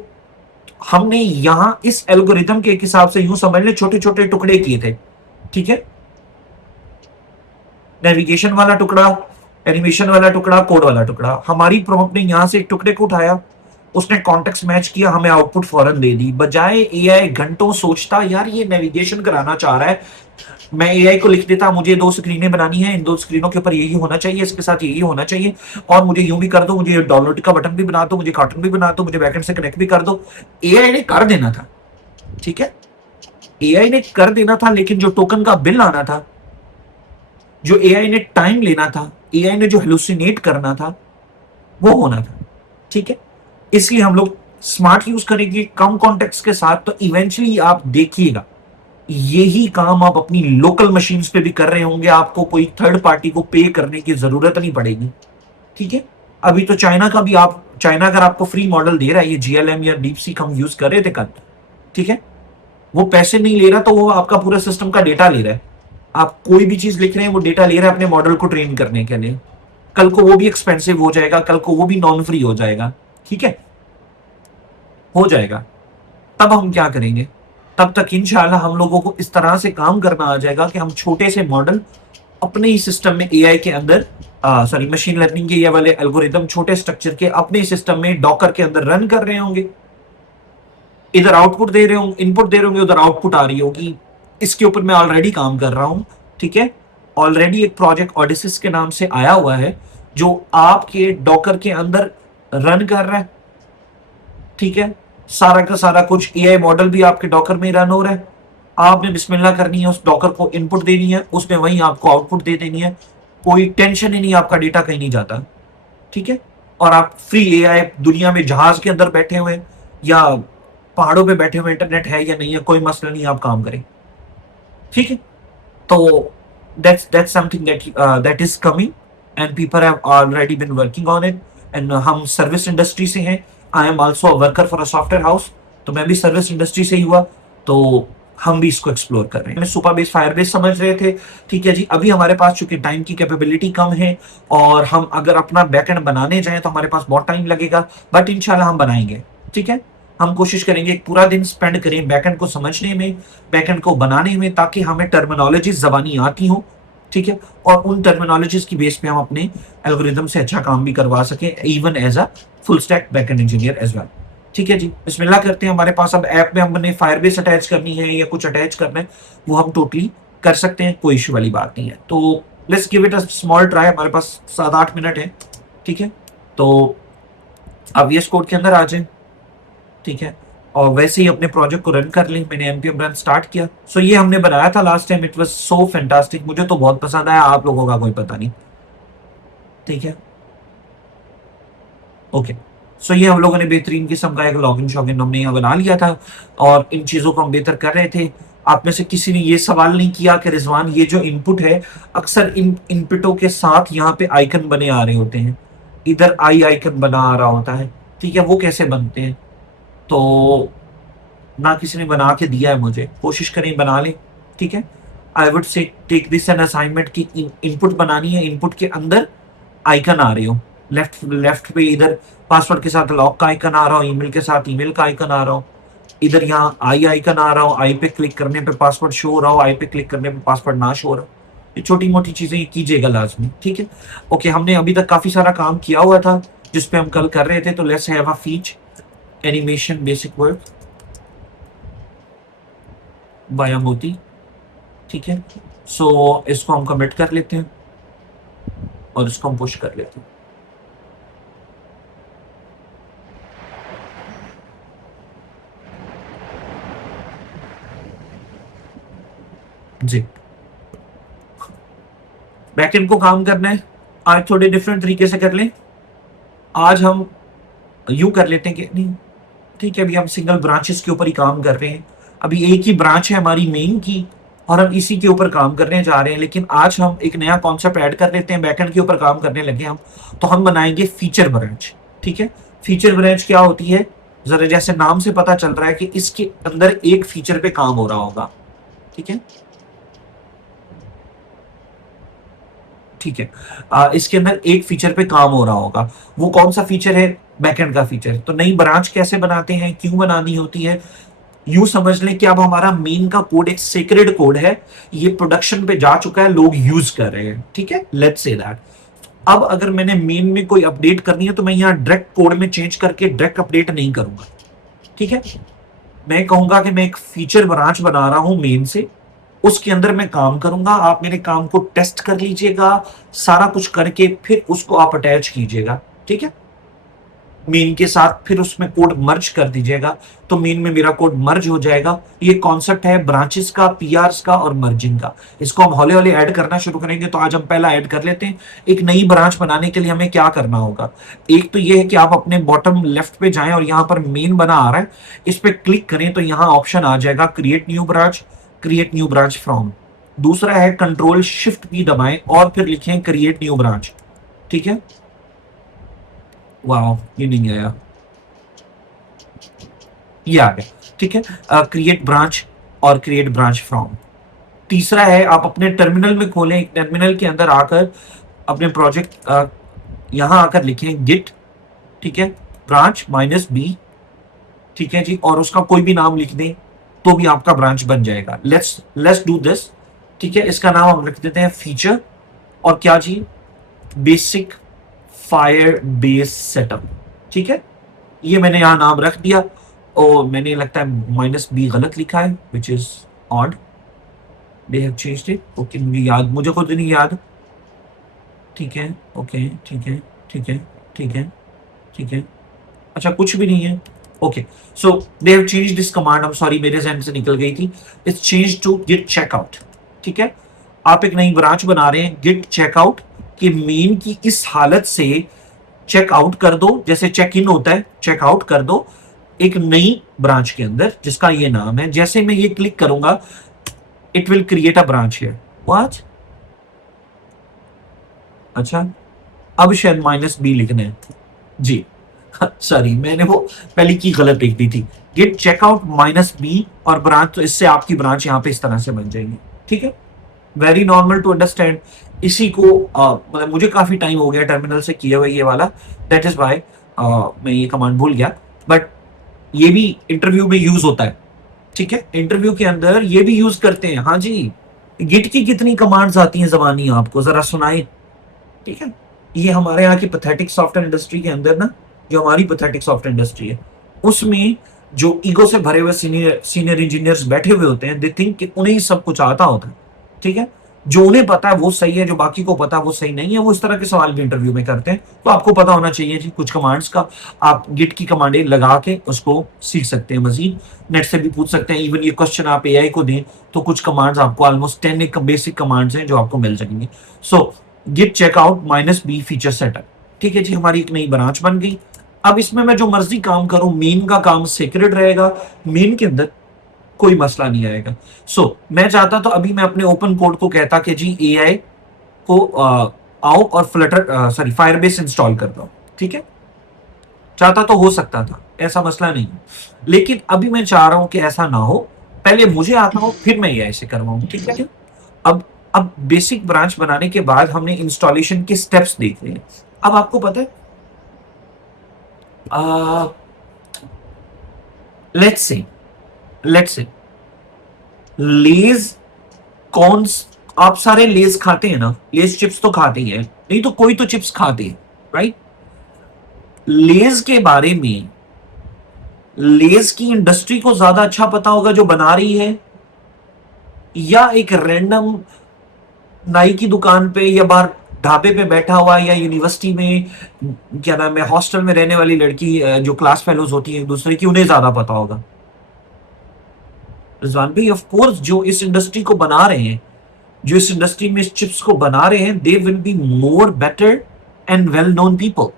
हमने यहां इस एल्गोरिदम के हिसाब से यूं समझ ले छोटे छोटे टुकड़े किए थे, ठीक है? नेविगेशन वाला टुकड़ा, एनिमेशन वाला टुकड़ा, कोड वाला टुकड़ा। हमारी प्रॉम्प्ट ने यहां से एक टुकड़े को उठाया, उसने कॉन्टेक्स्ट मैच किया, हमें आउटपुट फौरन दे दी। बजाय एआई घंटों सोचता यार ये नेविगेशन कराना चाह रहा है, मैं एआई को लिख देता मुझे 2 स्क्रीनें बनानी है, इन 2 स्क्रीनों के ऊपर यही होना चाहिए, इसके साथ यही होना चाहिए, और मुझे यूं भी कर दो, मुझे डाउनलोड का बटन भी बना दो, मुझे कार्टून भी बना दो, मुझे बैकएंड से कनेक्ट भी कर दो। एआई ने कर देना था, ठीक है? एआई ने कर देना था, लेकिन जो टोकन का बिल आना था, जो एआई ने टाइम लेना था, एआई ने जो हेलुसिनेट करना था, वो होना था, ठीक है? इसलिए हम लोग स्मार्ट यूज करेंगे कम कॉन्टेक्स्ट के साथ, तो इवेंचुअली आप देखिएगा यही काम आप अपनी लोकल मशीन्स पे भी कर रहे होंगे, आपको कोई थर्ड पार्टी को पे करने की जरूरत नहीं पड़ेगी, ठीक है? अभी तो चाइना का भी, आप चाइना अगर आपको फ्री मॉडल दे रहा है, ये जीएलएम या डीपसीक हम यूज कर रहे थे कल, ठीक है? वो पैसे नहीं ले रहा, तो वो आपका पूरा सिस्टम का डेटा ले रहा है। आप कोई भी चीज लिख रहे हैं, वो डेटा ले रहा है अपने मॉडल को ट्रेन करने के लिए। कल को वो भी एक्सपेंसिव हो जाएगा, कल को वो भी नॉन फ्री हो जाएगा, ठीक है? हो जाएगा। तब हम क्या करेंगे? तब तक इंशाल्लाह हम लोगों को इस तरह से काम करना आ जाएगा कि हम छोटे से मॉडल अपने ही सिस्टम में एआई के अंदर, सॉरी मशीन लर्निंग के ये वाले एल्गोरिदम छोटे स्ट्रक्चर के अपने सिस्टम में डॉकर के अंदर रन कर रहे होंगे। इधर आउटपुट दे रहे होंगे, इनपुट दे रहे होंगे, उधर आउटपुट आ रही होगी। इसके ऊपर मैं ऑलरेडी काम कर रहा हूं, ठीक है? ऑलरेडी एक प्रोजेक्ट ओडिसिस के नाम से आया हुआ है जो आपके डॉकर के अंदर रन कर रहा है, ठीक है? सारा का सारा कुछ एआई मॉडल भी आपके डॉकर में रन हो रहा है। आपने बिस्मिल्लाह करनी है, उस डॉकर को इनपुट देनी है, उसने वहीं आपको आउटपुट दे देनी है। कोई टेंशन ही नहीं, आपका डेटा कहीं नहीं जाता। ठीक है। और आप फ्री एआई, दुनिया में जहाज के अंदर बैठे हुए या पहाड़ों पे बैठे हुए, इंटरनेट है या नहीं है कोई मसला नहीं, आप काम करें। ठीक है। तो that's something that is coming and people have already been working on it। and हम सर्विस इंडस्ट्री से हैं। I am also a worker for a software house, तो मैं भी सर्विस इंडस्ट्री से ही हुआ, तो हम भी इसको एक्सप्लोर कर रहे हैं। सुपर बेस फायर बेस समझ रहे थे। ठीक है जी। अभी हमारे पास चूंकि टाइम की कैपेबिलिटी कम है और हम अगर अपना बैकएंड बनाने जाएं तो हमारे पास बहुत टाइम लगेगा, बट इंशाल्लाह हम बनाएंगे। ठीक है। हम कोशिश करेंगे एक पूरा दिन स्पेंड करें बैकएंड को समझने में, बैकएंड को बनाने में, ताकि हमें टर्मिनोलॉजी जबानी आती हो। ठीक है। और उन टर्मिनोलॉजीज की बेस पे हम अपने एल्गोरिदम से अच्छा काम भी करवा सके, even as a full stack backend engineer as well. ठीक है जी। बिस्मिल्लाह करते हैं। हमारे पास अब ऐप में हमने फायरबेस अटैच करनी है या कुछ अटैच करना है, वो हम टोटली कर सकते हैं, कोई इश्यू वाली बात नहीं है। तो let's give it a small try. हमारे पास 7-8 मिनट है। ठीक है। तो अब VS कोड के अंदर आ जाए। ठीक है। और वैसे ही अपने प्रोजेक्ट को रन कर लें। मैंने npm रन स्टार्ट किया। सो ये हमने बनाया था last time, it was so fantastic, मुझे तो बहुत पसंद आया, आप लोगों का कोई पता नहीं। ठीक है। ओके। सो ये हम लोगों ने बेहतरीन किस्म का एक लॉगिन शॉगिन हमने यहाँ बना लिया था और इन चीज़ों को हम बेहतर कर रहे थे। आप में से किसी ने ये सवाल नहीं किया कि रिजवान ये जो इनपुट है, अक्सर इन इनपुटों के साथ यहाँ पे आइकन बने आ रहे होते हैं, इधर आई आइकन बना आ रहा होता है। ठीक है। वो कैसे बनते हैं? तो ना किसी ने बना के दिया है मुझे, कोशिश करें बना लें। ठीक है। I would say take this an assignment की इनपुट बनानी है, इनपुट के अंदर आइकन आ रहे हो, लेफ्ट लेफ्ट पे इधर पासवर्ड के साथ लॉक का आइकन आ रहा हो, ईमेल के साथ ईमेल का आइकन आ रहा हो, इधर यहाँ आई आइकन आ रहा हो, आई पे क्लिक करने पे पासवर्ड शो हो रहा हो, आई पे क्लिक करने पे पासवर्ड ना शो हो रहा हो। ये छोटी मोटी चीजें कीजिएगा लाजमी। ठीक है। ओके। हमने अभी तक काफी सारा काम किया हुआ था जिसपे हम कल कर रहे थे। तो let's have a feature animation basic work बाया मोती। ठीक है। सो इसको हम कमिट कर लेते हैं और इसको हम पुश कर लेते हैं। जी। बैकएंड को काम करना है, आज थोड़े डिफरेंट तरीके से कर लें। आज हम यूं कर लेते हैं कि नहीं, ठीक है, अभी हम सिंगल ब्रांचेस के ऊपर ही काम कर रहे हैं। अभी एक ही ब्रांच है हमारी मेन की और हम इसी के ऊपर काम करने जा रहे हैं। लेकिन आज हम एक नया कॉन्सेप्ट ऐड कर लेते हैं, बैकएंड के ऊपर काम करने लगे हम, तो हम बनाएंगे फीचर ब्रांच। ठीक है। फीचर ब्रांच क्या होती है? जरा जैसे नाम से पता चल रहा है कि इसके अंदर एक फीचर पे काम हो रहा होगा। ठीक है। ठीक है। इसके अंदर एक फीचर पे काम हो रहा होगा। वो कौन सा फीचर है? बैकएंड का फीचर। तो नई ब्रांच कैसे बनाते हैं, क्यों बनानी होती है? यूं समझ लें कि अब हमारा मेन का कोड एक सीक्रेट कोड है, ये प्रोडक्शन पे जा चुका है, लोग यूज कर रहे हैं। ठीक है। लेट्स से दैट अब अगर मैंने मेन में कोई अपडेट करनी है तो मैं यहाँ डायरेक्ट कोड में चेंज करके डायरेक्ट अपडेट नहीं करूंगा। ठीक है। मैं कहूंगा कि मैं एक फीचर ब्रांच बना रहा हूं मेन से, उसके अंदर मैं काम करूंगा, आप मेरे काम को टेस्ट कर लीजिएगा, सारा कुछ करके फिर उसको आप अटैच कीजिएगा। ठीक है। मेन के साथ फिर उसमें कोड मर्ज कर दीजिएगा, तो मेन में मेरा कोड मर्ज हो जाएगा। ये कॉन्सेप्ट है ब्रांचेस का, पीआरस का और मर्जिंग का। इसको हम हौले हौले ऐड करना शुरू करेंगे। तो आज हम पहला ऐड कर लेते हैं। एक नई ब्रांच बनाने के लिए हमें क्या करना होगा? एक तो ये है कि आप अपने बॉटम लेफ्ट पे जाएं और यहाँ पर मेन बना आ रहा है, इस पे क्लिक करें तो यहाँ ऑप्शन आ जाएगा create new branch, create new branch from. दूसरा है कंट्रोल शिफ्ट पी दबाएं और फिर लिखें क्रिएट न्यू ब्रांच। ठीक है। वाह, ये नहीं आया, ये आ गया। ठीक है। क्रिएट ब्रांच और क्रिएट ब्रांच फ्रॉम। तीसरा है आप अपने टर्मिनल में खोलें, टर्मिनल के अंदर आकर अपने प्रोजेक्ट यहां आकर लिखें गिट, ठीक है, ब्रांच -b। ठीक है जी। और उसका कोई भी नाम लिख दें तो भी आपका ब्रांच बन जाएगा। Let's do this. ठीक है। इसका नाम हम रख देते हैं फीचर और क्या जी, बेसिक फायर बेस सेटअप। ठीक है। ये मैंने यहां नाम रख दिया और मैंने लगता है -b गलत लिखा है, which is odd, they have changed it. Okay, मुझे खुद नहीं याद। ठीक है। ओके, ठीक है, ठीक है, ठीक है, ठीक है। अच्छा, कुछ भी नहीं है। Okay, so they have changed this command, I am sorry मेरे जहन से निकल गई थी, it's change to git checkout. ठीक है, आप एक नई ब्रांच बना रहे हैं गिट चेकआउट कि मेन की इस हालत से चेकआउट कर दो, जैसे चेक इन होता है चेकआउट कर दो एक नई ब्रांच के अंदर जिसका ये नाम है। जैसे मैं ये क्लिक करूंगा it will create a branch here. What, अच्छा अब शायद -b लिखना है जी, सॉरी मैंने वो पहली की गलत लिख दी थी। गिट चेकआउट -b और ब्रांच, तो इससे आपकी ब्रांच यहाँ पे इस तरह से बन जाएगी। ठीक है, वेरी नॉर्मल टू अंडरस्टैंड। इसी को मतलब मुझे काफी टाइम हो गया टर्मिनल से किए हुए ये वाला, दैट इज वाई मैं ये कमांड भूल गया, बट ये भी इंटरव्यू में यूज होता है। ठीक है, इंटरव्यू के अंदर ये भी यूज करते हैं। हाँ जी, गिट की कितनी कमांड्स आती हैं जबानी आपको जरा सुनाए। ठीक है, ये हमारे यहाँ की पैथेटिक सॉफ्टवेयर इंडस्ट्री के अंदर ना, जो हमारी पैथेटिक सॉफ्टवेयर इंडस्ट्री है उसमें जो ईगो से भरे हुए सीनियर सीनियर इंजीनियर्स बैठे हुए होते हैं, दे थिंक कि उन्हें ही सब कुछ आता होता है। ठीक है, जो उन्हें पता है वो सही है, जो बाकी को पता है वो सही नहीं है, वो इस तरह के सवाल भी इंटरव्यू में करते हैं। तो आपको पता होना चाहिए जी कुछ कमांड्स का, आप गिट की कमांडें लगा के उसको सीख सकते हैं। मजीद नेट से भी पूछ सकते हैं, इवन ये क्वेश्चन आप एआई को दें तो कुछ कमांड्स आपको ऑलमोस्ट 10 एक बेसिक कमांड्स हैं जो आपको मिल जाएंगे। So git checkout -b feature setup. ठीक है जी, हमारी एक नई ब्रांच बन गई। अब इसमें मैं जो मर्जी काम करूं, मेन का काम सीक्रेट रहेगा, मेन के अंदर कोई मसला नहीं आएगा। मैं चाहता तो अभी मैं अपने ओपन कोड को कहता कि जी एआई को आओ और फ्लटर सॉरी फायरबेस इंस्टॉल कर दो। ठीक है, चाहता तो हो सकता था, ऐसा मसला नहीं। लेकिन अभी मैं चाह रहा हूं कि ऐसा ना हो, पहले मुझे आता हो फिर मैं एआई से करवाऊं। ठीक है, अब बेसिक ब्रांच बनाने के बाद हमने इंस्टॉलेशन के स्टेप्स देख लिए। अब आपको पता है लेट्स से लेज कौन, आप सारे लेज खाते हैं ना, लेज चिप्स तो खाते ही हैं, नहीं तो कोई तो चिप्स खाते हैं, राइट। लेज के बारे में, लेज की इंडस्ट्री को ज्यादा अच्छा पता होगा जो बना रही है, या एक रैंडम नाई की दुकान पे या बाहर ढाबे पे बैठा हुआ, या यूनिवर्सिटी में क्या नाम है हॉस्टल में रहने वाली लड़की जो क्लास फेलोज होती है एक दूसरे की, उन्हें ज्यादा पता होगा। रिजवान भाई ऑफ कोर्स जो इस इंडस्ट्री को बना रहे हैं, जो इस इंडस्ट्री में इस चिप्स को बना रहे हैं, they will be more better and well known people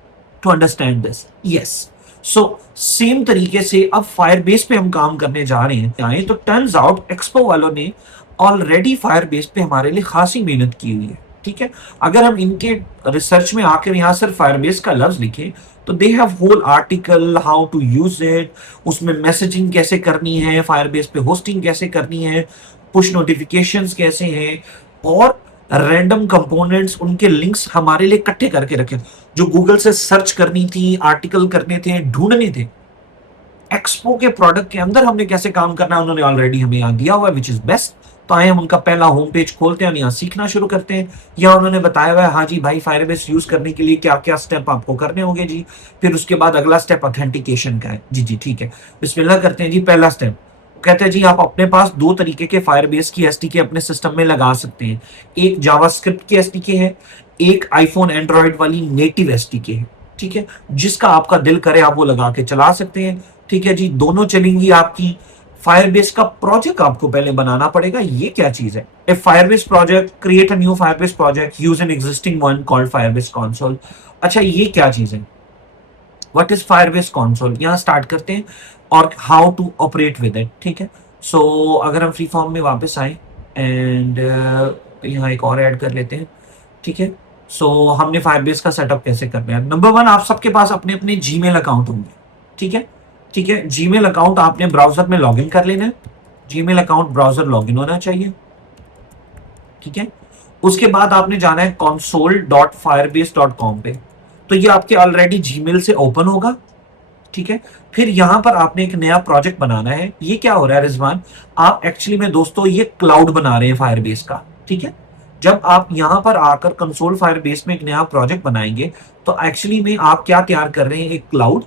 to understand this. Yes, so same तरीके से अब फायरबेस पे हम काम करने जा रहे हैं आए तो टर्न्स आउट एक्सपो वालों ने ऑलरेडी फायरबेस पे हमारे लिए खासी मेहनत की हुई है। ठीक है, अगर हम इनके रिसर्च में आकर यहाँ सिर्फ फायरबेस का लफ्ज लिखें तो they have whole article how to use it, उसमें मैसेजिंग कैसे करनी है, फायरबेस पे होस्टिंग कैसे करनी है, पुश नोटिफिकेशंस कैसे हैं, और रैंडम कंपोनेंट्स उनके लिंक्स हमारे लिए इकट्ठे करके रखे। जो गूगल से सर्च करनी थी, आर्टिकल करने थे, ढूंढने थे, एक्सपो के प्रोडक्ट के अंदर हमने कैसे काम करना है उन्होंने ऑलरेडी हमें यहाँ दिया हुआ है, विच इज बेस्ट। तो आए हम उनका पहला होम पेज खोलते हैं और यहाँ सीखना शुरू करते हैं। यहाँ उन्होंने बताया हुआ है हाँ जी भाई फायरबेस यूज करने के लिए क्या क्या स्टेप आपको करने होंगे जी। फिर उसके बाद अगला स्टेप ऑथेंटिकेशन का है जी ठीक है, बिस्मिल्लाह करते हैं जी। पहला स्टेप कहते हैं जी आप अपने पास दो तरीके के फायरबेस की एसडीके अपने सिस्टम में लगा सकते हैं। एक जावास्क्रिप्ट की एसडीके है, एक आईफोन एंड्रॉइड वाली नेटिव एसडीके है। ठीक है, जिसका आपका दिल करे आप वो लगा के चला सकते हैं। ठीक है जी, दोनों चलेंगी आपकी। फायरबेस का प्रोजेक्ट आपको पहले बनाना पड़ेगा। ये क्या चीज है? A Firebase project, create a new Firebase project, use an existing one called Firebase console. अच्छा, ये क्या चीज है? What is Firebase console? यहां स्टार्ट करते हैं और how to operate with it. ठीक है, सो अगर हम फ्री फॉर्म में वापस आए एंड यहाँ एक और ऐड कर लेते हैं। ठीक है, सो हमने फायरबेस का सेटअप कैसे करना है। नंबर वन, आप सबके पास अपने अपने जीमेल अकाउंट होंगे। ठीक है, ठीक है, जीमेल अकाउंट आपने ब्राउजर में लॉगिन कर लेना है। जीमेल अकाउंट ब्राउजर लॉगिन होना चाहिए। ठीक है, उसके बाद आपने जाना है console.firebase.com पे, तो ये आपके ऑलरेडी जीमेल से ओपन होगा। ठीक है, फिर यहां पर आपने एक नया प्रोजेक्ट बनाना है। ये क्या हो रहा है रिजवान, आप एक्चुअली में दोस्तों ये क्लाउड बना रहे हैं फायरबेस का। ठीक है, जब आप यहां पर आकर कंसोल फायरबेस में एक नया प्रोजेक्ट बनाएंगे तो एक्चुअली में आप क्या तैयार कर रहे हैं, एक क्लाउड।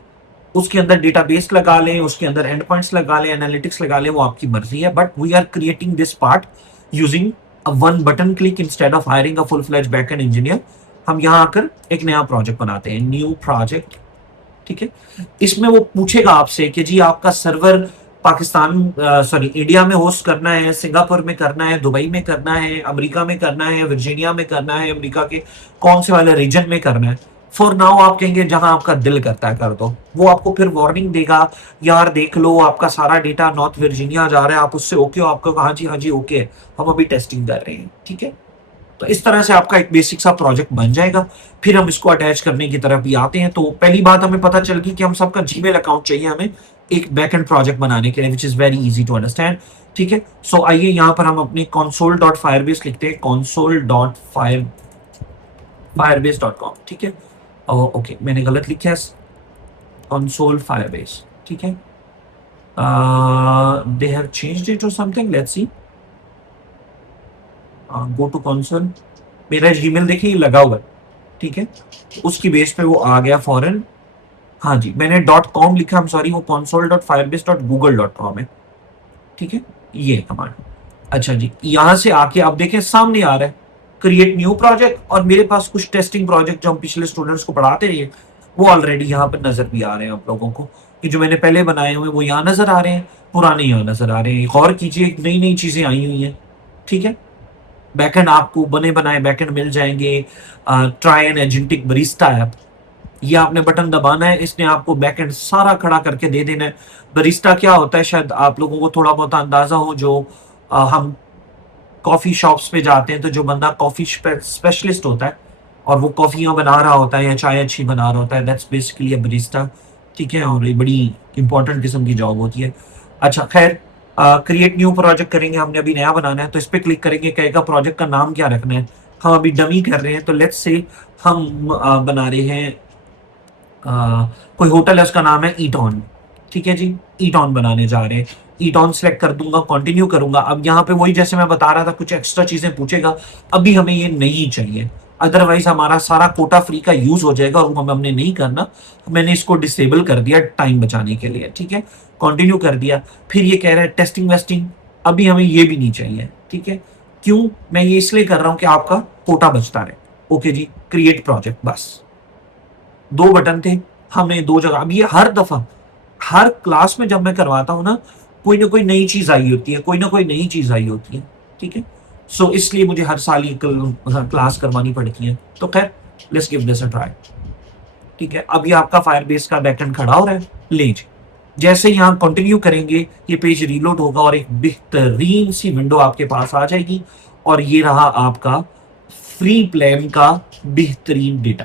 उसके अंदर डेटाबेस लगा लें, उसके अंदर एंड पॉइंट्स लगा लें, एनालिटिक्स लगा लें, वो आपकी मर्जी है। But we are creating this part using a one button click instead of hiring a full fledge backend engineer. हम यहां आकर एक नया प्रोजेक्ट बनाते हैं, न्यू प्रोजेक्ट। ठीक है। इसमें वो पूछेगा आपसे कि जी आपका सर्वर पाकिस्तान सॉरी इंडिया में होस्ट करना है, सिंगापुर में करना है, दुबई में करना है, अमेरिका में करना है, वर्जीनिया में करना है, अमेरिका के कौन से वाले रीजन में करना है। फॉर नाउ आप कहेंगे जहां आपका दिल करता है कर दो। वो आपको फिर वार्निंग देगा, यार देख लो आपका सारा डेटा नॉर्थ वर्जीनिया जा रहा है, आप उससे ओके हो, आपको हाँ जी ओके है, हम अभी टेस्टिंग कर रहे हैं, ठीक है। तो इस तरह से आपका एक बेसिक सा प्रोजेक्ट बन जाएगा। फिर हम इसको अटैच करने की तरफ भी आते हैं। तो पहली बात हमें पता चल गई कि हम सबका जीमेल अकाउंट चाहिए हमें एक बैकएंड प्रोजेक्ट बनाने के लिए, which is very easy to understand, ठीक है। सो आइए यहाँ पर हम अपने console.firebase लिखते हैं, console.firebase.com, ठीक है। ओके मैंने गलत लिखा है, console firebase, ठीक है। They have changed it or something, let's see. Go to console, मेरा जीमेल देखिए ये लगा हुआ है, ठीक है। उसकी बेस पे वो आ गया फॉरन। हाँ जी मैंने .com लिखा, I'm सॉरी, वो console.firebase.google.com है, ठीक है। ये कमांड, अच्छा जी यहां से आके आप देखें सामने आ रहा है क्रिएट न्यू प्रोजेक्ट, और मेरे पास कुछ टेस्टिंग प्रोजेक्ट जो हम पिछले स्टूडेंट्स को पढ़ाते रहे वो ऑलरेडी यहाँ पर नजर भी आ रहे हैं आप लोगों को, कि जो मैंने पहले बनाए हुए वो यहाँ नजर आ रहे हैं, पुराने यहाँ नजर आ रहे हैं। गौर कीजिए नई नई चीजें आई हुई हैं, ठीक है। बैकएंड आपको बने बनाए बैकएंड मिल जाएंगे। Try and agentic barista app, ये आपने बटन दबाना है, इसने आपको बैकएंड सारा खड़ा करके दे देना है। बरिस्टा क्या होता है शायद आप लोगों को थोड़ा बहुत अंदाजा हो, जो हम कॉफी शॉप्स पे जाते हैं तो जो बंदा कॉफी स्पेशलिस्ट होता है और वो कॉफियाँ बना रहा होता है या चाय अच्छी बना रहा होता है, दैट्स बेसिकली अ बरिस्टा, ठीक है। और ये बड़ी इंपॉर्टेंट किस्म की जॉब होती है। अच्छा खैर, क्रिएट न्यू प्रोजेक्ट करेंगे, हमने अभी नया बनाना है तो इस पर क्लिक करेंगे, कहेगा प्रोजेक्ट का नाम क्या रखना है। हम अभी डमी कर रहे हैं तो लेट्स से हम बना रहे हैं कोई होटल है उसका नाम है ईटॉन, ठीक है जी। ईटॉन बनाने जा रहे हैं, ईटॉन सेलेक्ट कर दूंगा, कंटिन्यू करूंगा। अब यहाँ पे वही जैसे मैं बता रहा था कुछ एक्स्ट्रा चीजें पूछेगा, अभी हमें ये नहीं चाहिए, अदरवाइज हमारा सारा कोटा फ्री का यूज हो जाएगा और हमने नहीं करना। मैंने इसको डिसेबल कर दिया टाइम बचाने के लिए, ठीक है। कंटिन्यू कर दिया, फिर ये कह रहा है टेस्टिंग वेस्टिंग, अभी हमें ये भी नहीं चाहिए, ठीक है। क्यों, मैं ये इसलिए कर रहा हूं कि आपका कोटा बचता रहे। ओके जी, क्रिएट प्रोजेक्ट, बस 2 बटन थे, हमने 2 जगह। अब ये हर दफा हर क्लास में जब मैं करवाता हूं ना कोई नई चीज आई होती है, कोई ना कोई नई चीज आई होती है, ठीक है। सो इसलिए मुझे हर साल ये क्लास करवानी पड़ती है। तो खैर let's give this a try, ठीक है। अब ये आपका फायरबेस का बैकएंड खड़ा हो रहा है, ले जी। जैसे ही यहाँ कंटिन्यू करेंगे ये पेज रीलोड होगा और एक बेहतरीन सी विंडो आपके पास आ जाएगी, और ये रहा आपका फ्री प्लान का बेहतरीन डेटा।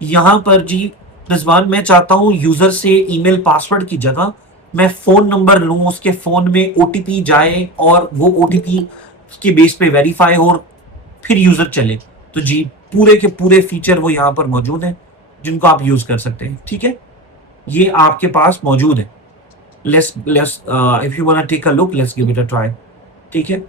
यहां पर जी रिजवान, मैं चाहता हूं यूजर से ईमेल पासवर्ड की जगह मैं फोन नंबर लूं, उसके फोन में ओटीपी जाए और वो ओटीपी के बेस पे वेरीफाई हो और फिर यूजर चले। तो जी पूरे के पूरे फीचर वो यहां पर मौजूद हैं जिनको आप यूज कर सकते हैं, ठीक है। ये आपके पास मौजूद है। Let's if you want to take a look, let's give it a try, ठीक है।